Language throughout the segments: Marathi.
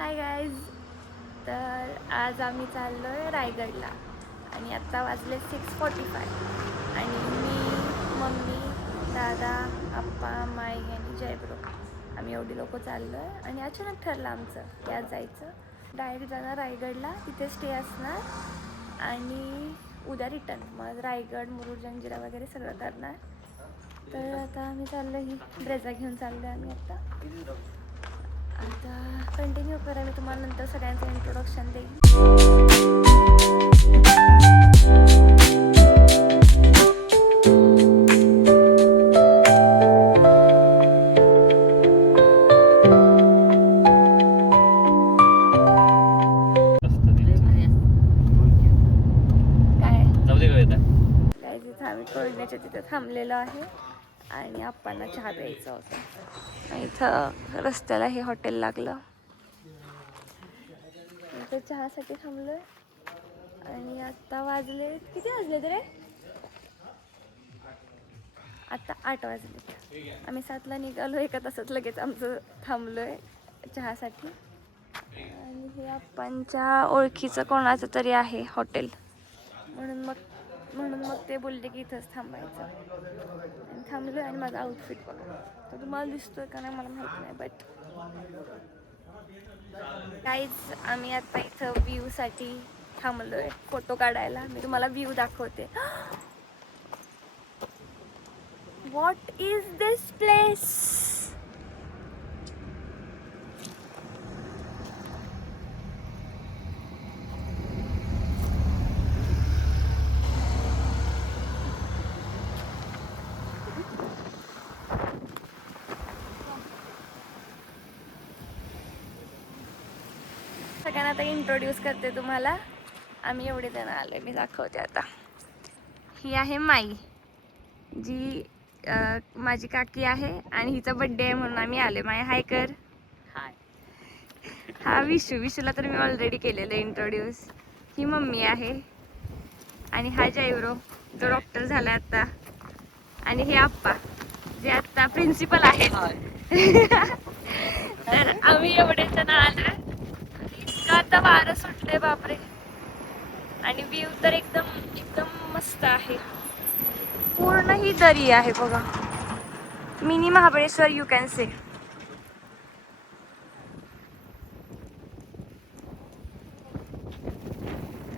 Hi guys. तर आज आम्ही चाललो आहे रायगडला आणि आत्ता वाजले 6:45 आणि मी, मम्मी, दादा, आप्पा, माई आणि जयब्रो आम्ही एवढी लोक चाललो आहे. आणि अचानक ठरलं आमचं की आज जायचं, डायरेक्ट जाणार रायगडला, तिथे स्टे असणार आणि उद्या रिटर्न. मग रायगड, मुरुड, जंजिरा वगैरे सगळं करणार. तर आता आम्ही चाललो, ही ब्रेझा घेऊन चाललो आहे आम्ही आता कंटिन्यू करा. मी तुम्हाला नंतर सगळ्यांचं इंट्रोडक्शन देईन. काय तिथं आम्ही कोयण्याच्या तिथं थांबलेलो आहे आणि आप्पांना चहा प्यायचा होता. इथं रस्त्याला हे हॉटेल लागलं, इथं चहासाठी थांबलोय. आणि आता वाजले किती वाजले रे? आता 8 वाजले. आम्ही 7ला निघालो, एका तासात लगेच आमचं थांबलोय चहासाठी. आणि हे आप्पांच्या ओळखीचं कोणाचं तरी आहे हॉटेल, म्हणून मग ते बोलले की इथंच थांबायचं. आणि थांबलोय. आणि माझा आउटफिट बघा, तर तुम्हाला दिसतोय का नाही मला माहिती नाही, बट काहीच. आम्ही आता इथं व्ह्यूसाठी थांबलोय, फोटो काढायला. मी तुम्हाला व्ह्यू दाखवते. What is this place? सगळ्यांना आता इंट्रोड्यूस करते तुम्हाला. आम्ही एवढे जण आले, मी दाखवते आता. ही आहे माई, जी माझी काकी आहे आणि हिचा बड्डे आहे म्हणून आम्ही आले. माई हाय कर. हाय. हा विशूला तर मी ऑलरेडी केलेलं इंट्रोड्यूस. ही मम्मी आहे आणि हा जयब्रो जो डॉक्टर झाला आता. आणि हे आप्पा जे आता प्रिन्सिपल आहेत. तर आम्ही एवढे जण आलो. इतकं आता वारं सुटले बापरे. आणि व्ह्यू तर एकदम एकदम मस्त आहे. पूर्ण ही दरी आहे बघा. Mini Mahabaleshwar you can say.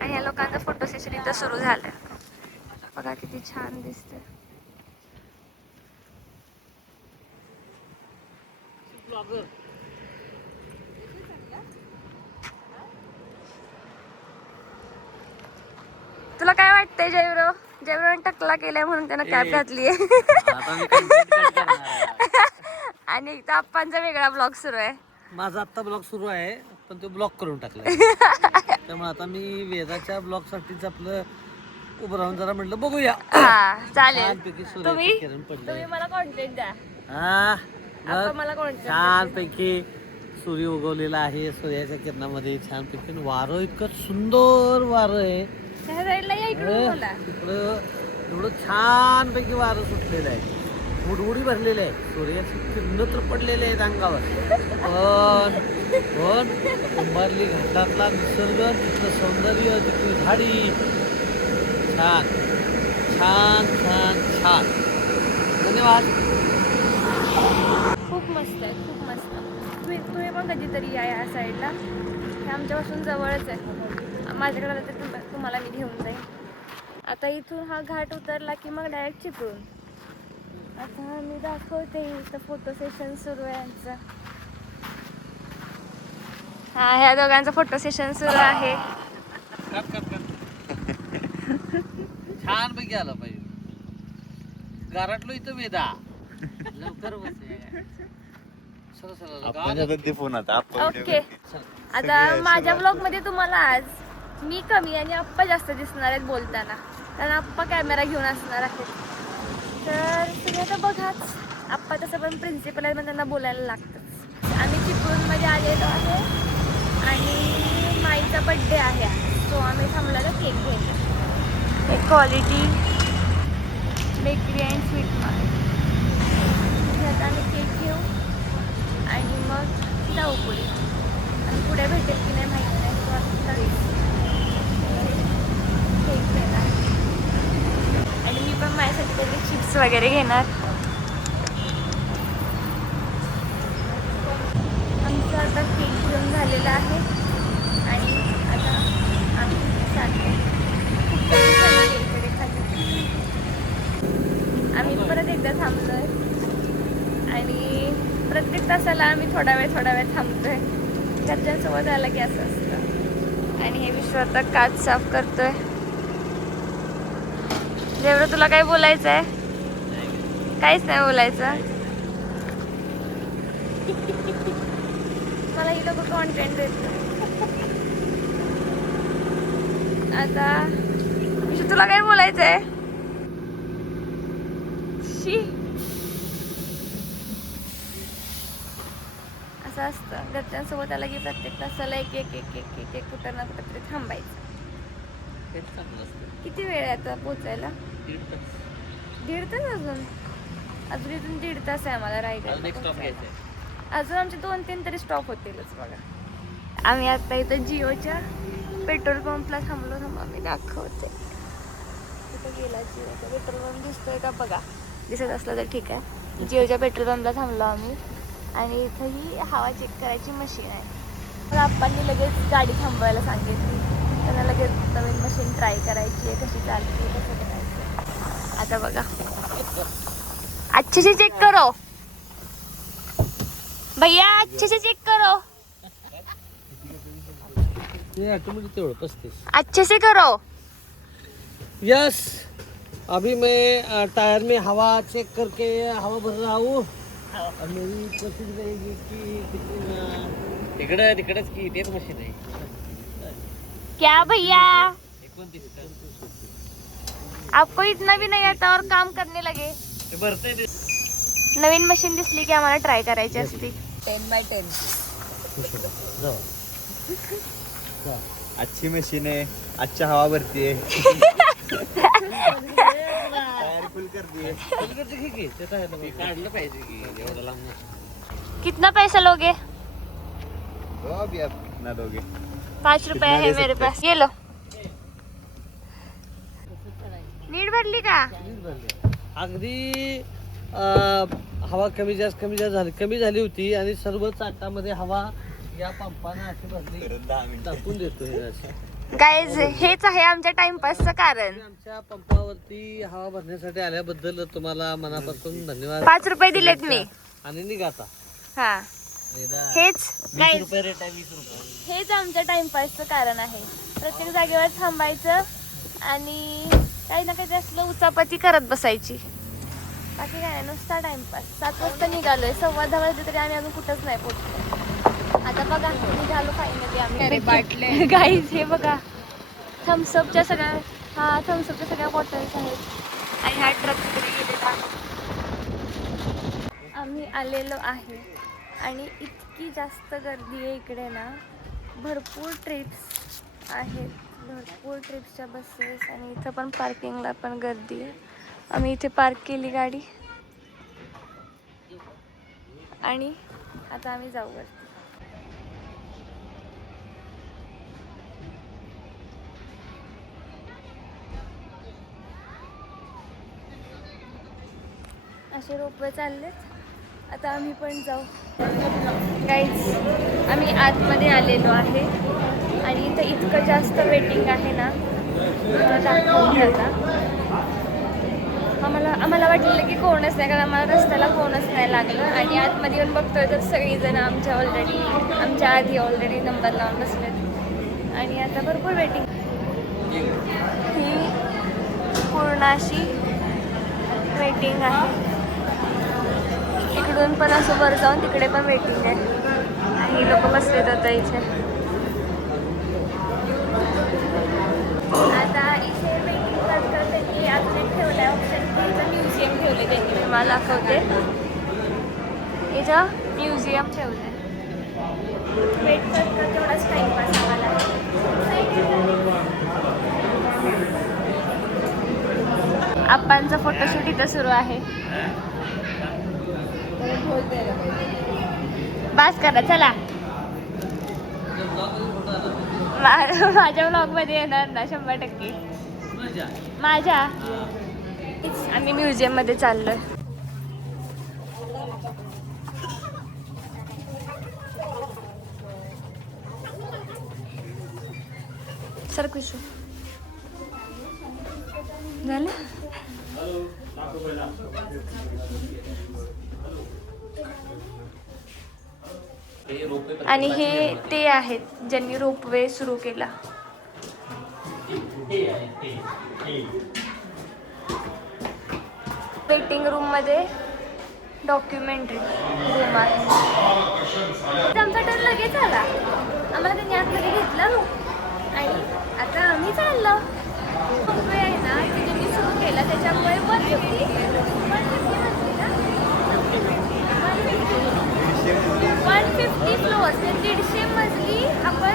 आणि या लोकांचं फोटो सेशन इथं सुरू झालं. बघा किती छान दिसते. तुला काय वाटतंय जयब्रो? जयब्रोने टकला केलाय म्हणून त्यानं कॅप घातली आहे. आणि इथं आप्पांचा वेगळा ब्लॉग सुरू आहे. माझा आता ब्लॉग सुरू आहे, पण तो ब्लॉक करून टाकला. त्यामुळे आता मी वेदाच्या ब्लॉग साठीच आपलं उभं राहून जरा म्हटलं बघूया. हा चालेल. तुम्ही तुम्ही मला कॉन्टेंट द्या. हा मला कॉन्टेंट छानपैकी सूर्य उगवलेला आहे. सूर्याच्या किरणामध्ये छानपैकी वारं, इतकं सुंदर वारं आहे. इकडं एवढं छानपैकी वारं सुटलेलं आहे. उडउडी भरलेले आहे. सूर्याची किरण तर पडलेले आहेत अंगावर. पण कुंभारली घाटातला निसर्ग, तिथलं सौंदर्य, तिथली झाडी, छान छान छान छान. धन्यवाद. खूप मस्त आहे, खूप मस्त. तुम्ही पण कधीतरी या या साईडला. हे आमच्यापासून जवळच आहे. माझ्याकडे आलं तर तुम्हाला मी घेऊन जाईन. आता इथून हा घाट उतरला की मग डायरेक्ट चिपळूण. आता मी दाखवते, इथं फोटो सेशन सुरू आहे यांचं. हा, ह्या दोघांचं फोटो सेशन सुरू आहे. छान पैकी आलं पाहिजे. गारटलो इथं वेदा लवकर ओके. आता माझ्या ब्लॉग मध्ये तुम्हाला आज मी कमी आणि आप्पा जास्त दिसणार आहेत बोलताना, कारण आप्पा कॅमेरा घेऊन असणार आहेत. तर तुम्ही आता बघाच. आप्पा तसं पण प्रिन्सिपल आहे, पण त्यांना बोलायला लागतंच. आम्ही चिपळूणमध्ये आलेलो आहे आणि माईचा बड्डे आहे, सो आम्ही थांबलेलो केक घ्यायला. एक quality bakery and sweet mart. आता आम्ही केक घेऊ आणि मग जाऊ पुढे. आणि पुढे स्नॅक्स वगैरे घेणार. आमचं आता केक घेऊन झालेलं आहे आणि आता आम्ही चाललो. खूप गर्दी झाली आहे इकडे खाली. आम्ही परत एकदा थांबलोय आणि प्रत्येक तासाला आम्ही थोडा वेळ थांबतोय. घरच्यांसोबत आलं की असं असतं. आणि हे विश्व आता काच साफ करतोय. जेवढं तुला काय बोलायचं आहे? काहीच नाही बोलायचं. मला ही लोक कॉन्टेंट देत. आता विश्व तुला काय बोलायचं आहे? असं असतं घरच्यांसोबत आलं की प्रत्येक तासाला एक एक एक एक एक एक कुठं ना कुठं तरी थांबायचं. किती वेळ आहे आता पोचायला? 1.5 तास अजून इथून 1.5 तास आहे आम्हाला रायगड. अजून आमचे 2-3 तरी स्टॉप होतीलच बघा. आम्ही आता इथं जिओच्या पेट्रोल पंपला थांबलो. आम्ही दाखवते कुठं गेला जिओचा पेट्रोल पंप दिसतोय का बघा. दिसत असलं तर ठीक आहे. जिओच्या पेट्रोल पंपला थांबलो आम्ही आणि इथं ही हवा चेक करायची मशीन आहे. तर आप्पांनी लगेच गाडी थांबवायला सांगितली. त्यांना लगेच नवीन मशीन ट्राय करायची आहे, कशी चालते कसं करायचं. आता बघा अच्छे से चेक करो भैया, अच्छे से चेक करो. ये ऑटोमेटिक तेवढं 35. अच्छे से करो. यस, अभी मैं टायर में हवा चेक करके हवा भर रहा हूँ. और मेरी कोशिश रहेगी कि तिकडेच की तेच मशीन आहे. क्या भैया, आपको इतना भी नहीं आता और काम करने लगे. नवीन मशीन दिसली की आम्हाला ट्राय करायची असती. 10x10. अच्छी मशीन आहे. अच्छा हवा भरती है. टायर फुल कर दिए. काढलं पाहिजे की एवढं लांब. कितना पैसा लोगे? तो अभी आप कितना दोगे? 5 रुपए कितना है दे मेरे सकते? पास, ये लो. नीट भरली का? अगदी हवा कमी जास्त कमी झाली होती आणि सर्व चाटामध्ये हवा या पंपानं अशी भरली. परत 10 मिनिटं. टाकून देतो हे असं. गाईज हेच आहे आमच्या टाइमपासचं कारण. आमच्या पंपावरती हवा भरण्यासाठी आल्याबद्दल तुम्हाला मनापासून धन्यवाद. 5 रुपये दिलेत मी. आणि निघाता हा, हेच 20 गाईज रुपये रेट आहे. 20 रुपये. हेच आमच्या टाइमपासचं कारण आहे. प्रत्येक जागेवर थांबायचं आणि काही ना काही असलं उचापती करत बसायची. बाकी काय नाही, नुसता टाइमपास. 7 वाजता निघालोय, 10:15 वाजले तरी आम्ही अजून कुठंच नाही पोहोचलो. आता बघा निघालो फायनली आम्ही. गाईज हे बघा थम्सअपच्या सगळ्या बॉटल्स आहेत आणि हा ट्रक तिकडे गेलेला. आम्ही आलेलो आहे आणि इतकी जास्त गर्दी आहे इकडे ना. भरपूर ट्रिप्स आहेत, भरपूर ट्रिप्सच्या बसेस आणि इथं पण पार्किंगला पण गर्दी आहे. आम्ही इथे पार्क केली गाडी आणि आता आम्ही जाऊ वरती. असे रोपवे चाललेत. आता आम्ही पण जाऊ. गाईज आम्ही आतमध्ये आलेलो आहे आणि इथं इतकं जास्त वेटिंग आहे ना. मला दाखवते आता. आम्हाला वाटलेलं की कोणच नाही, कारण आम्हाला रस्त्याला कोणच नाही लागलं. आणि आतमध्ये येऊन बघतोय तर सगळीजण आमच्या आधी ऑलरेडी नंबर लावून बसलेत आणि आता भरपूर वेटिंग. ही पूर्ण अशी वेटिंग आहे. इकडून पण असं वर जाऊन तिकडे पण वेटिंग आहे आणि लोक बसलेत आता इथे. आता इथे वेटिंग करण्यासाठी अजून एक ठेवलं आहे ऑप्शन की इथं म्युझियम ठेवले त्यांनी. मी मला दाखवते, इथं म्युझियम ठेवलं आहे. वेट करत तेवढाच टाईमपास आम्हाला. आप्पांचा फोटोशूट इथं सुरू आहे. बास करा चला. माझ्या व्लॉग मध्ये येणार ना 100%. माझ्या आम्ही म्युझियम मध्ये चाललोय. सर कुशू झालं. आणि हे ते आहेत ज्यांनी रोपवे सुरू केला. वेटिंग रूम मध्ये डॉक्युमेंटरी रूम आहे. आमचा टर्न लगेच आला. आम्हाला त्यांनी आतमध्ये घेतलं आणि आता आम्ही चाललो. रोपवे आहे ना ते ज्यांनी सुरू केला त्याच्यामुळे 150 फ्लोअर्स 150 मजली आपण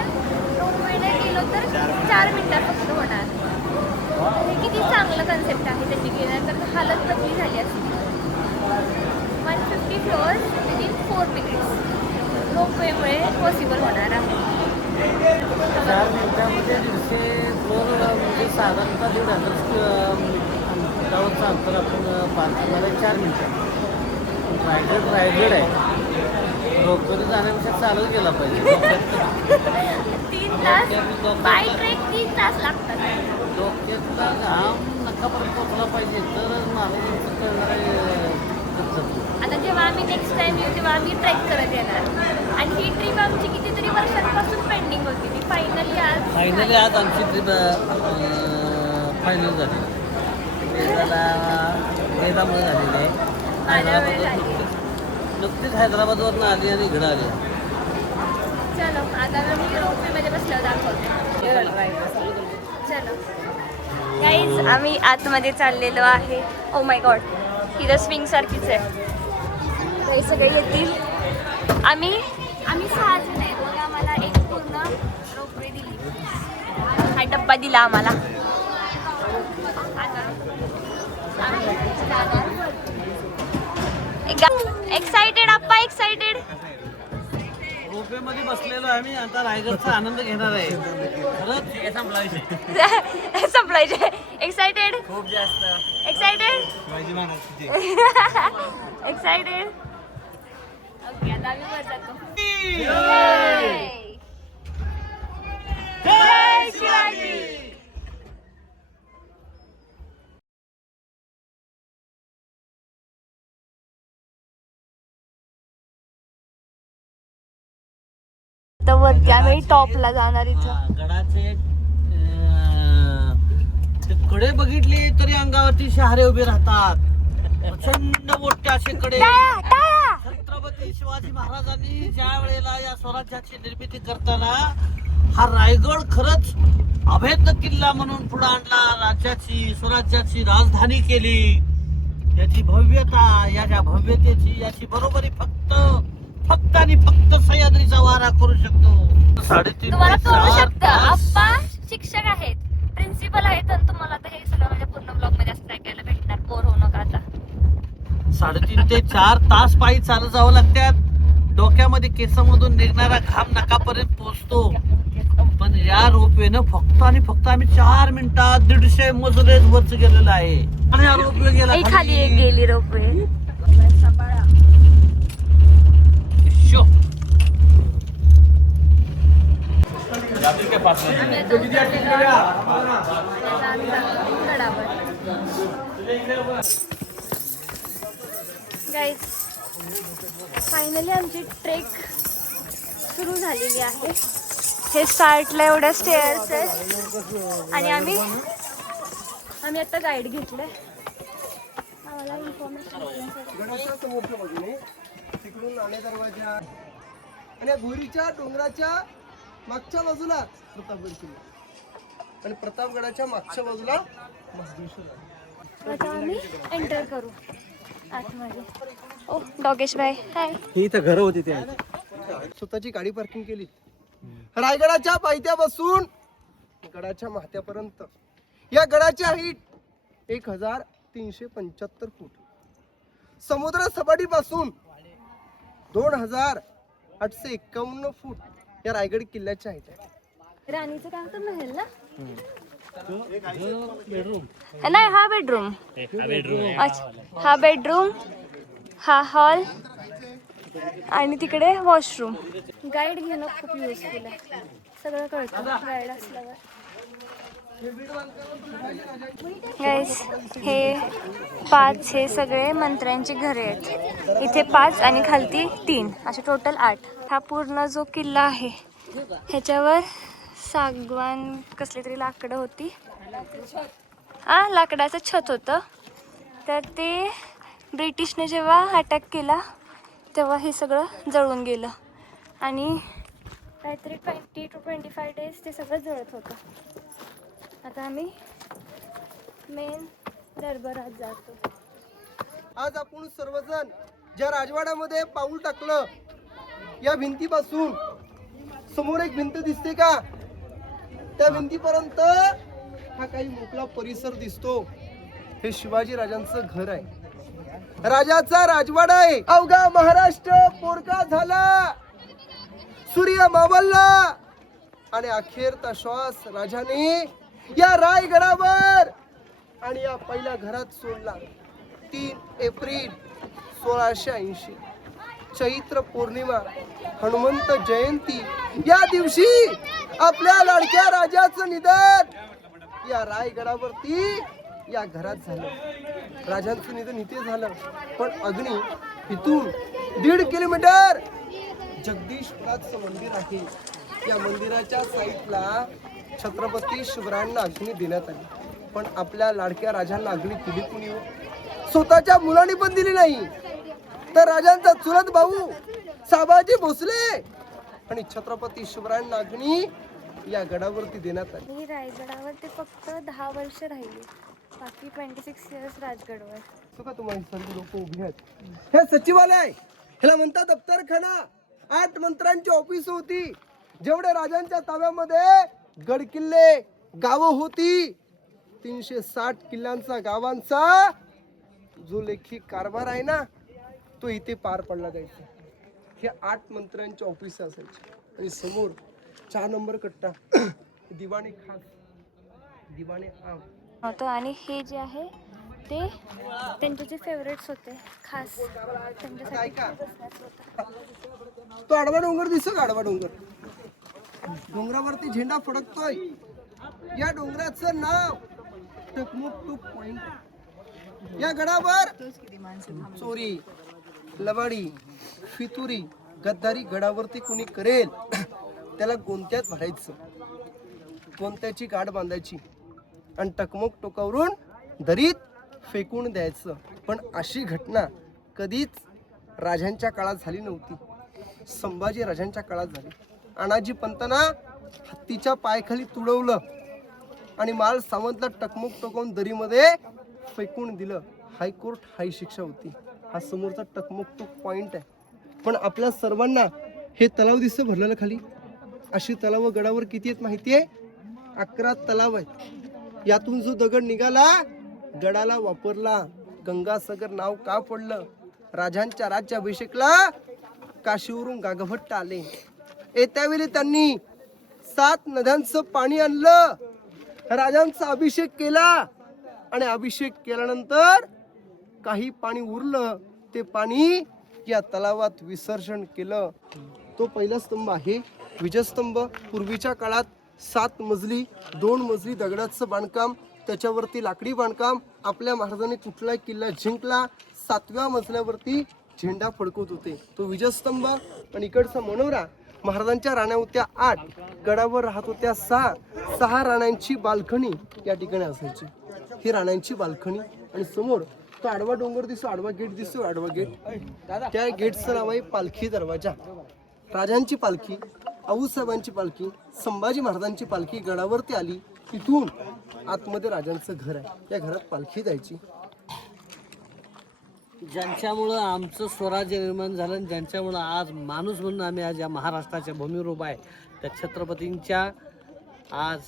रोपवेने गेलो तर 4 मिनिटात फक्त होणार. हे किती चांगलं कन्सेप्ट आहे त्यांनी केल्यानंतर हालत बदली झाली असते. 150 फ्लोअर्स विदिन 4 मिनिट्स रोपवेमुळे पॉसिबल होणार आहे. 4 मिनिटामध्ये 150 फ्लोअर म्हणजे साधारणतः 1,500 फुटावरचं अंतर आपण पार करणार 4 मिनिटात. रायगड आहे. रोपवेने जाण्यापेक्षा चालत गेला पाहिजे. 3 तास बाय ट्रेक 3 तास लागतात. डोक्यातला घाम नकापर्यंत पोचला पाहिजे तरच महाराजांचं कळणार आहे. आता जेव्हा आम्ही नेक्स्ट टाइम येऊ तेव्हा आम्ही ट्रेक करत येणार. आणि ही ट्रिप आमची कितीतरी वर्षांपासून पेंडिंग होती. ती फायनली आज आमची ट्रिप फायनल झाली. वेदामुळे झालेली आहे. नुकतीच हैदराबादवरून आली आणि इकडं आली. चलो आता मी रोपवेमध्ये बसल्यावर दाखवते. चलो गाईज आम्ही आतमध्ये चाललेलो आहे. ओ माय गॉड ही तर स्विंग सारखीच आहे. काही सगळे येतील. आम्ही 6 जण आहे. मग आम्हाला एक पूर्ण रोपवे दिली. हा डब्बा दिला आम्हाला. एक्साइटेड आप्पा एक्साइटेड. रोपवेमध्ये बसलेलो आहे आम्ही. आता रायगडचा आनंद घेणार आहे. खरंच संपला विषय. संपलायचे. एक्साइटेड खूप जास्त excited Shivaji Maharaj. Excited. Okay आता आम्ही वर जातो. जय शिवाजी. तर वरती आम्ही टॉपला जाणार इथं. गडाचे ते कडे बघितले तरी अंगावरती शहारे उभे राहतात. प्रचंड मोठे असे कडे. छत्रपती शिवाजी महाराजांनी ज्या वेळेला या स्वराज्याची निर्मिती करताना हा रायगड खरंच अभेद्य किल्ला म्हणून पुढे आणला. राज्याची स्वराज्याची राजधानी केली. याची भव्यता याच्या भव्यतेची याची बरोबरी फक्त आणि फक्त सह्याद्रीचा वारा करू शकतो. 3.5 तुम्हाला ते कळू 4 शकतं. तास. आप्पा शिक्षक आहेत, प्रिन्सिपल आहेत. तर तुम्हाला आता हे सगळं माझ्या पूर्ण ब्लॉग मध्ये असं ऐकायला भेटणार. बोर होऊ नका आता. 3.5 ते 4 तास पायी चालत जावं लागतात. डोक्यामध्ये केसामधून निघणारा घाम नकापर्यंत पोहोचतो. पण या रोपवेनं फक्त आणि फक्त आम्ही 4 मिनिटात 150 मजले वरच गेलेलं आहे. आणि हा रोपवे गेला खाली एक गेली रोपवे. शो. गाईज फायनली आमची ट्रेक सुरू झालेली आहे. हे स्टार्टला एवढ्या स्टेअर्स आहेत आणि आम्ही आता गाईड घेतलंय. आम्हाला इन्फॉर्मेशन तिकडून नाणे दरवाजा आणि भोरीच्या डोंगराच्या मागच्या बाजूला प्रतापगड किल्ला आणि प्रतापगडाच्या मागच्या बाजूला आता आम्ही एंटर करू आतमध्ये. ओ डॉगेश भाई हाय. ही इथं घरं होती ते स्वतःची गाडी पार्किंग केली. रायगडाच्या पायथ्यापासून गडाच्या माथ्यापर्यंत या गडाची हाईट 1375 फूट. समुद्र सपाटीपासून 2851 फूट या रायगड किल्ल्याच्या आहेत. राणीचं काय होतं महल ना. बेडरूम नाही, हा बेडरूम. अच्छा, हा बेडरूम, हा हॉल आणि तिकडे वॉशरूम. गाईड घेणं खूप युजफुल आहे, सगळं कळतं गाईड असल्यावर. गाईस, हे 5 हे सगळे मंत्र्यांची घरे आहेत. इथे 5 आणि खालती 3, असे टोटल 8. हा पूर्ण जो किल्ला आहे ह्याच्यावर सागवान कसली तरी लाकडं होती, लाकडाचं छत होतं. तर ते ब्रिटिशने जेव्हा अटॅक केला तेव्हा हे सगळं जळून गेलं आणि काहीतरी 20 to 25 days ते सगळं जळत होतं. आता आम्ही मेन दरबारात जातो. आज आपण सर्वजण ज्या राजवाड्यामध्ये पाऊल टाकलं, या भिंतीपासून समोर एक भिंत दिसते का, त्या भिंतीपर्यंत हा काही मोकळा परिसर दिसतो. हे शिवाजी राजांचं घर आहे, राजाचा राजवाडा आहे. अवघा महाराष्ट्र पोरका झाला, सूर्य मावळला आणि अखेरचा श्वास राजाने या रायगडावर आणि या पहिल्या घरात सोडला. 3 एप्रिल 1680, चैत्र पौर्णिमा, हनुमंत जयंती या दिवशी आपल्या लाडक्या राजाचं निधन या रायगडावरती या घरात झालं. राजांचं निधन इथे झालं, पण अग्नी इथून 1.5 किलोमीटर जगदीशपुराचं मंदिर आहे. या मंदिराच्या साईडला छत्रपती शिवरायांना अग्नी देण्यात आली, पण आपल्या लाडक्या राजांना अग्नी दिली कुणी? स्वतःच्या मुलांनी पण दिली नाही. तर राजांचा चुलत भाऊ साबाजी भोसले आणि छत्रपती शिवरायांना अग्नी या गडावरती देण्यात आली. ही रायगडावर ते फक्त 10 वर्ष राहिली, बाकी 26 years राजगडवर. का तुम्हाला सर्व लोक उभी आहेत? हे सचिवालय, ह्याला म्हणतात दफ्तरखाना. 8 मंत्र्यांची ऑफिस होती. जेवढे राजांच्या ताब्यामध्ये गड किल्ले गावं होती, 360 किल्ल्यांचा गावांचा जो लेखी कारभार आहे ना, तो इथे पार पडला जायचा. हे 8 मंत्र्यांचे ऑफिस असायचे. आणि समोर 4 नंबर कट्टा दिवाणी खास, दिवाणी आम होतं. आणि हे जे आहे ते त्यांचे जे फेवरेट्स होते खास, त्यांच्यासाठी ऐका. बसण्याचं होतं. तो आडवा डोंगर दिसतो का? आडवा डोंगर, डोंगरावरती झेंडा फडकतोय. या डोंगराचं नाव टकमुक पॉइंट. या गडावर चोरी, लबाडी, फितुरी, गद्दारी गडावरती कुणी करेल त्याला गोंत्यात भरायचं, गोंत्याची गाठ बांधायची आणि टकमुक टोकावरून दरीत फेकून द्यायचं. पण अशी घटना कधीच राजांच्या काळात झाली नव्हती. संभाजी राजांच्या काळात झाली. अनाजी पंतांना हत्तीच्या पायाखाली तुडवलं आणि माल सावंतला टकमुक टोकावून दरीमध्ये फेकून दिलं. हायकोर्ट हाय शिक्षा होती. हा समोरचा टकमुक टोक पॉइंट आहे. पण आपल्या सर्वांना हे तलाव दिसतं भरलेलं खाली. अशी तलाव गडावर किती आहेत माहिती आहे? 11 तलाव आहेत. यातून जो दगड निघाला गडाला वापरला. गंगासागर नाव का पडलं? राजांच्या राज्याभिषेकला काशीवरून गागभट्ट आले. येत्यावेळी त्यांनी 7 नद्यांचं पाणी आणलं, राजांचा अभिषेक केला आणि अभिषेक केल्यानंतर काही पाणी उरलं, ते पाणी या तलावात विसर्जन केलं. तो पहिला स्तंभ आहे विजयस्तंभ. पूर्वीच्या काळात 7 मजली 2 मजली दगडाचं बांधकाम, त्याच्यावरती लाकडी बांधकाम. आपल्या महाराजांनी कुठला किल्ला जिंकला 7व्या मजल्यावरती झेंडा फडकवत होते, तो विजयस्तंभ. आणि इकडचा मनोरा, महाराजांच्या राण्या होत्या 8, गडावर राहत होत्या 6 राण्यांची बाल्कनी या ठिकाणी असायची. ही राण्यांची बाल्कनी. आणि समोर तो आडवा डोंगर दिसतो, आडवा गेट दिसतो, आडवा गेट. त्या गेटचं नाव आहे पालखी दरवाजा. राजांची पालखी, आऊसाहेबांची पालखी, संभाजी महाराजांची पालखी गडावरती आली. तिथून आतमध्ये राजांचं घर आहे, त्या घरात पालखी जायची. ज्यांच्यामुळं आमचं स्वराज्य निर्माण झालं आणि ज्यांच्यामुळं आज माणूस म्हणून आम्ही आज या महाराष्ट्राच्या भूमीवर उभा आहे, त्या छत्रपतींच्या आज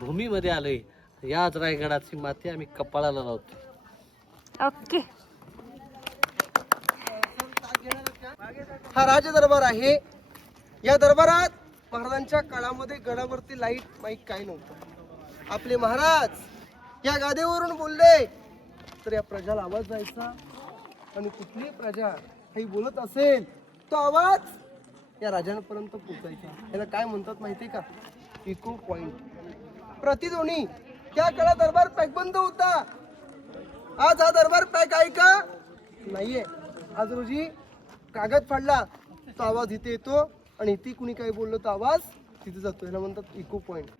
भूमीमध्ये आलोय. याच रायगडाची माती आम्ही कपाळाला लावतो. ओके. हा राज दरबार आहे. या दरबारात महाराजांच्या काळामध्ये गडावरती लाईट माईक काही नव्हतं. आपले महाराज या गादीवरून बोलले तर या प्रजाला आवाज जायचा आणि कुठली प्रजा काही बोलत असेल तो आवाज या राजांपर्यंत पोहोचायचा. याला काय म्हणतात माहिती का? Echo point. प्रतिध्वनी. त्या काळात दरबार पॅक बंद होता. आज हा दरबार पॅक आहे का? नाहीये. आज रोजी कागद फाडला तो आवाज इथे येतो आणि इथे कुणी काही बोललं तो आवाज तिथे जातो. याला म्हणतात इको पॉइंट.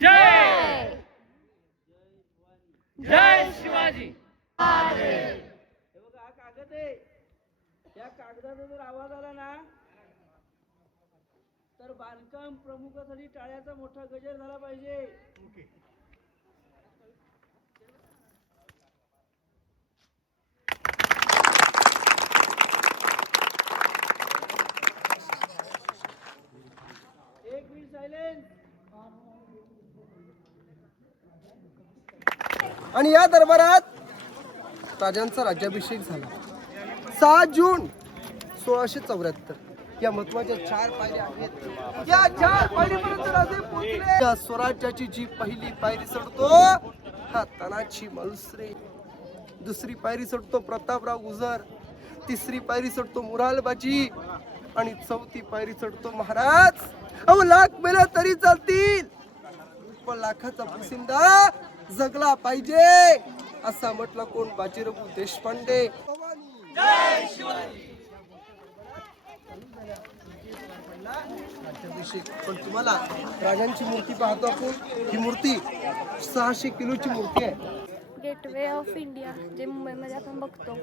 जय जय शिवाजी. हे बघा हा कागद आहे. या कागदाचा जर आवाज आला ना तर बांधकाम प्रमुखासाठी टाळ्याचा मोठा गजर झाला पाहिजे. एक मिनिट सायलेन्स. आणि या दरबारात राजांचा राज्याभिषेक झाला 6 जून 1674. या महत्वाच्या 4 पायऱ्या आहेत. या 4 पायरीपर्यंत राजे पोहोचले. या स्वराज्याची जी पहिली पायरी चढतो हा तानाजी मालुसरे. दुसरी पायरी चढतो प्रतापराव गुजर. तिसरी पायरी चढतो मुरालबाजी आणि चौथी पायरी चढतो महाराज. अहो लाख मेला तरी चालतील पण लाखाचा पोशिंदा जगला पाहिजे असा म्हटलं कोण? बाजीराव देशपांडे. राज्याभिषेक. पण तुम्हाला राजांची मूर्ती पाहतो आपण. ही मूर्ती 600 किलोची मूर्ती आहे. गेटवे ऑफ इंडिया जे मुंबईमध्ये आपण बघतो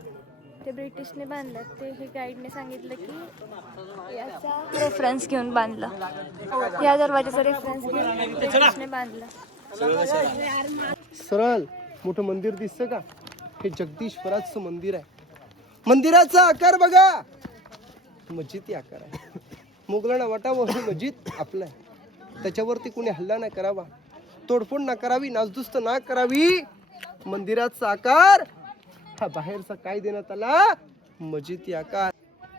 ते ब्रिटिशने बांधलं. ते हे गाईडने सांगितलं की याचा रेफरन्स घेऊन बांधलं. या दरवाजाचा रेफरन्स घेऊन ब्रिटिशने बांधलं. सरळ मोठं मंदिर दिसतं का? हे जगदीश्वराचं मंदिर आहे. मंदिराचा आकार बघा. मस्जिद आकार आहे. मुघलांना वाटावं ही मस्जिद आपलं आहे. त्याच्यावरती कोणी हल्ला नाही करावा, तोडफोड ना करावी, नासधूस ना करावी. मंदिराचा आकार हा बाहेरचा काय देण्यात आला? मस्जिद आकार.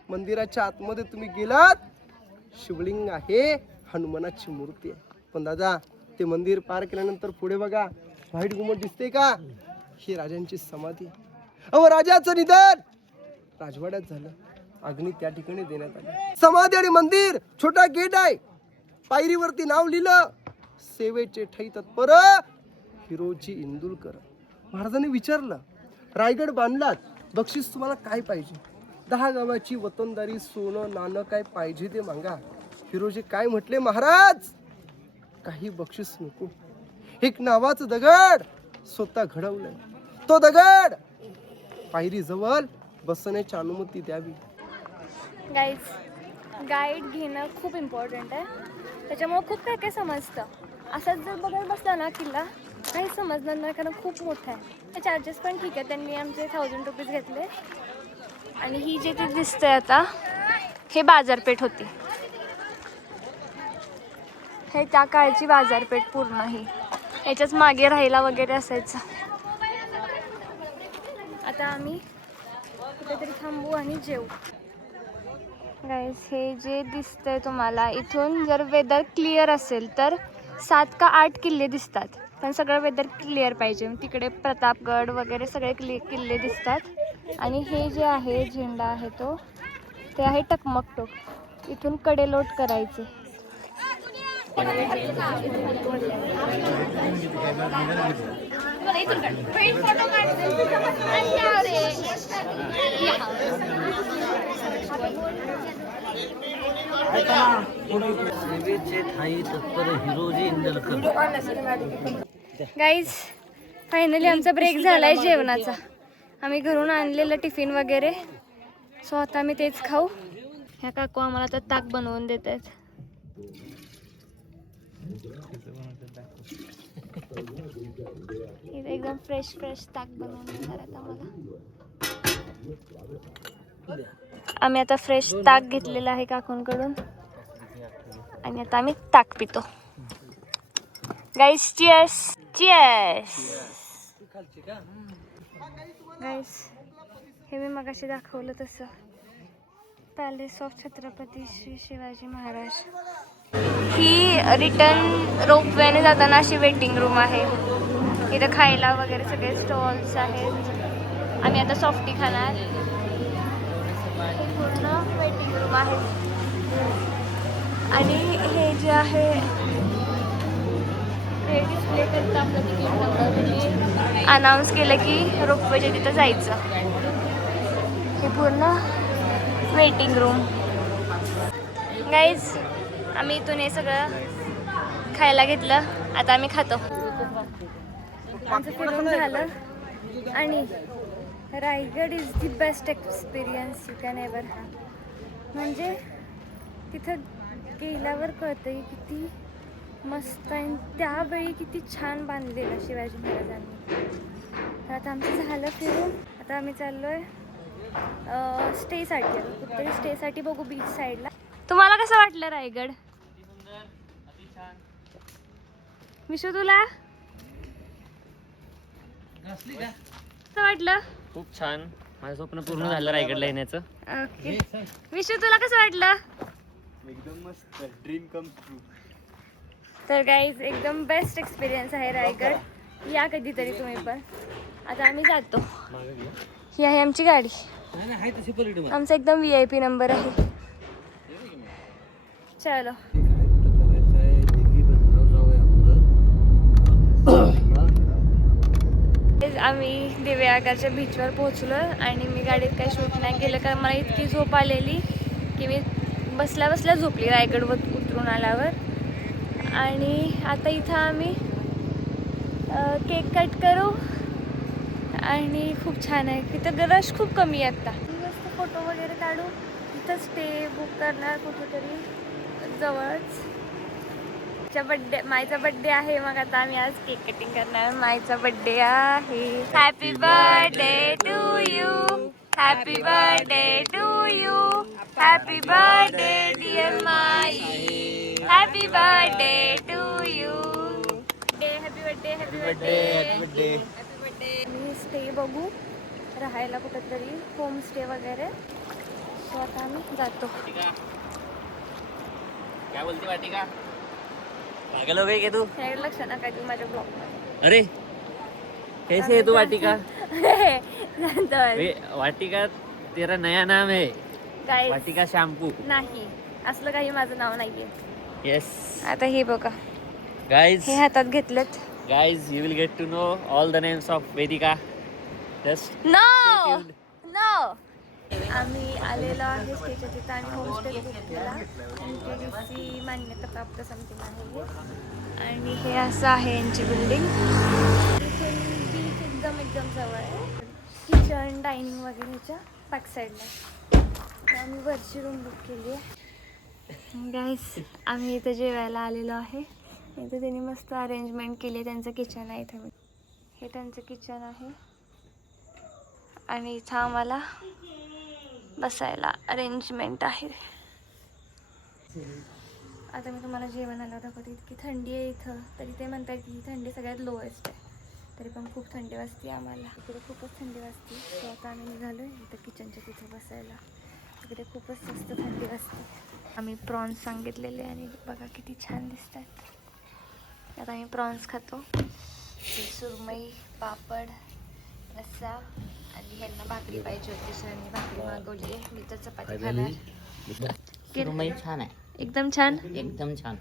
मंदिराच्या आतमध्ये तुम्ही गेलात शिवलिंग आहे, हनुमानाची मूर्ती आहे. पण दादा ते मंदिर पार केल्यानंतर पुढे बघा व्हाईट गुंबद दिसते का? ही राजांची समाधी. अहो राजाचं निधन राजवाड्यात झालं. अग्नी त्या ठिकाणी देण्यात आली. समाधी आणि मंदिर छोटा गेट आहे. पायरीवरती नाव लिहिलं सेवेचे ठै तत्पर हिरोजी इंदुलकर. महाराजांनी विचारलं रायगड बांधलात, बक्षीस तुम्हाला काय पाहिजे? 10 गावाची वतनदारी, सोनं नाणं काय पाहिजे ते मागा. हिरोजी काय म्हटले? महाराज काही बक्षीस नको. एक नावाचं दगड स्वतः घडवलंय. तो दगड पायरी जवळ बसण्याची अनुमती द्यावी. गाईड घेणं खूप इम्पॉर्टंट आहे. त्याच्यामुळे खूप काय काय समजतं. असंच जर बघायला बसला ना किल्ला काही समजणार नाही कारण खूप मोठा आहे. चार्जेस पण ठीक आहे. त्यांनी आमचे 1000 रुपीज घेतले. आणि ही जे ते दिसतंय आता हे बाजारपेठ होती. हे त्या काळची बाजारपेठ पूर्ण ही. याच्याच मागे राहायला वगैरे असायचं. आता आम्ही कुठेतरी थांबू आणि जेवू. गाईस हे जे दिसतंय तुम्हाला इथून जर वेदर क्लिअर असेल तर 7 का 8 किल्ले दिसतात. पण सगळं वेदर क्लिअर पाहिजे. तिकडे प्रतापगड वगैरे सगळे किल्ले दिसतात. आणि हे जे आहे झेंडा आहे तो ते आहे टकमक टोक. इथून कडेलोट करायचे. सेवेचे ठाई तत्पर हिरोजी इंदलकर. गाईज फायनली आमचा ब्रेक झालाय जेवणाचा. आम्ही घरून आणलेलं टिफिन वगैरे सो आता आम्ही तेच खाऊ. ह्या काकू आम्हाला आता ताक बनवून देत आहेत. एकदम फ्रेश ताक बनवून देणार आहेत आम्हाला. आम्ही आता फ्रेश ताक घेतलेलं आहे काकूंकडून आणि आता आम्ही ताक पितो. गाईस चिअर्स. चिअर्स. गाईस हे मी मगाशी दाखवलं तसं पॅलेस ऑफ छत्रपती श्री शिवाजी महाराज. ही रिटर्न रोपवेने जाताना अशी वेटिंग रूम आहे. इथं खायला वगैरे सगळे स्टॉल्स आहेत. आम्ही आता सॉफ्टी खाणार. हे पूर्ण वेटिंग रूम आहे. आणि हे जे आहे हे डिस्प्ले करतं आपलं तिकीट नंबर. अनाऊन्स केलं की रोपवेच्या तिथं जायचं. हे पूर्ण वेटिंग रूम. गाईज आम्ही इथून हे सगळं खायला घेतलं. आता आम्ही खातो. आमचं फिरून झालं. आणि Raigad is the best experience you can ever have. म्हणजे तिथं गेल्यावर कळतं की किती मस्त आहे. त्यावेळी किती छान बांधलेलं शिवाजी महाराजांनी. तर आता आमचं झालं फिरून. आता आम्ही चाललोय स्टेसाठी. कुठेतरी स्टेसाठी बघू बीच साईडला. तुम्हाला कसं वाटलं रायगड? विशू तुला कसं वाटलं? खूप छान. माझं स्वप्न पूर्ण झालं रायगडला येण्याचं. ओके. विशू तुला कसं वाटलं? एकदम मस्त. Dream come true. तर गाईज एकदम बेस्ट एक्सपिरियन्स आहे रायगड. या कधीतरी तुम्ही पण. आता आम्ही जातो. ही आहे आमची गाडी. आमचा एकदम VIP नंबर आहे. चलो. आम्ही दिव्यागरच्या बीचवर पोहोचलो आणि मी गाडीत काही शूट नाही केलं कारण मला इतकी झोप आलेली की मी बसल्या बसल्या झोपली रायगडवर उतरून आल्यावर. आणि आता इथं आम्ही केक कट करू. आणि खूप छान आहे इथं. रश खूप कमी आहे आता. मस्त फोटो वगैरे काढू. इथं स्टे बुक करणार कुठेतरी जवळच. मायचा बड्डे आहे. मग आता आम्ही आज केक कटिंग करणार. मायचा बड्डे आहे. Happy birthday to you. Happy birthday to you. Happy birthday dear माई. Happy birthday to you. Happy birthday. Happy birthday. मी स्टे बघू राहायला कुठेतरी होम स्टे वगैरे. सो आता आम्ही जातो. काय बोलते वाटिका? पागल हो गई क्या तू? ह्याकडे लक्ष नका देऊ माझ्या ब्लॉगमध्ये. अरे कैसे है तू वाटिका? वे वाटिका तेरा नया नाम है. गाईज वाटिका शॅम्पू. नाही असलं काही माझं नाव नाहीये. येस आता हे बघा गाइज. हे हातात घेतलेत. Guys, you will get to know all the names of Vedika. Just no stay tuned. No. आम्ही आलेलो आहे स्टेच्या तिथं आणि होमस्टे बुक केला. NTDC मान्यता प्राप्त समथिंग आहे हे. आणि हे असं आहे यांची बिल्डिंग. इथून बीच एकदम जवळ आहे. किचन डायनिंग वगैरे ह्याच्या बॅक साईडला. आम्ही वरची रूम बुक केली आहे. गाईस आम्ही इथं जेवायला आलेलो आहे. इथं त्यांनी मस्त अरेंजमेंट केली आहे. त्यांचं किचन आहे इथं. हे त्यांचं किचन आहे. आणि इथं आम्हाला बसायला अरेंजमेंट आहे. आता मी तुम्हाला जेवण आलं दाखवते. इतकी थंडी आहे इथं. तरी ते म्हणतात की ही थंडी सगळ्यात लोएस्ट आहे. तरी पण खूप थंडी वाजते आम्हाला. इकडे खूपच थंडी वाजते. सो आता आम्ही निघालो इथं किचनच्या तिथे बसायला. इकडे खूपच जास्त थंडी वाजते. आम्ही प्रॉन्स सांगितलेले आणि बघा किती छान दिसतात. आता आम्ही प्रॉन्स खातो. सुरमई, पापड, रस्सा आणि ह्यांना भाकरी पाहिजे होती सो यांनी भाकरी मागवली आहे. मी तर चपाती खाणार. सुरमई छान आहे. एकदम छान. एकदम छान.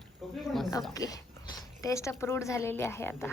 ओके. टेस्ट अप्रूव्ड झालेली आहे आता.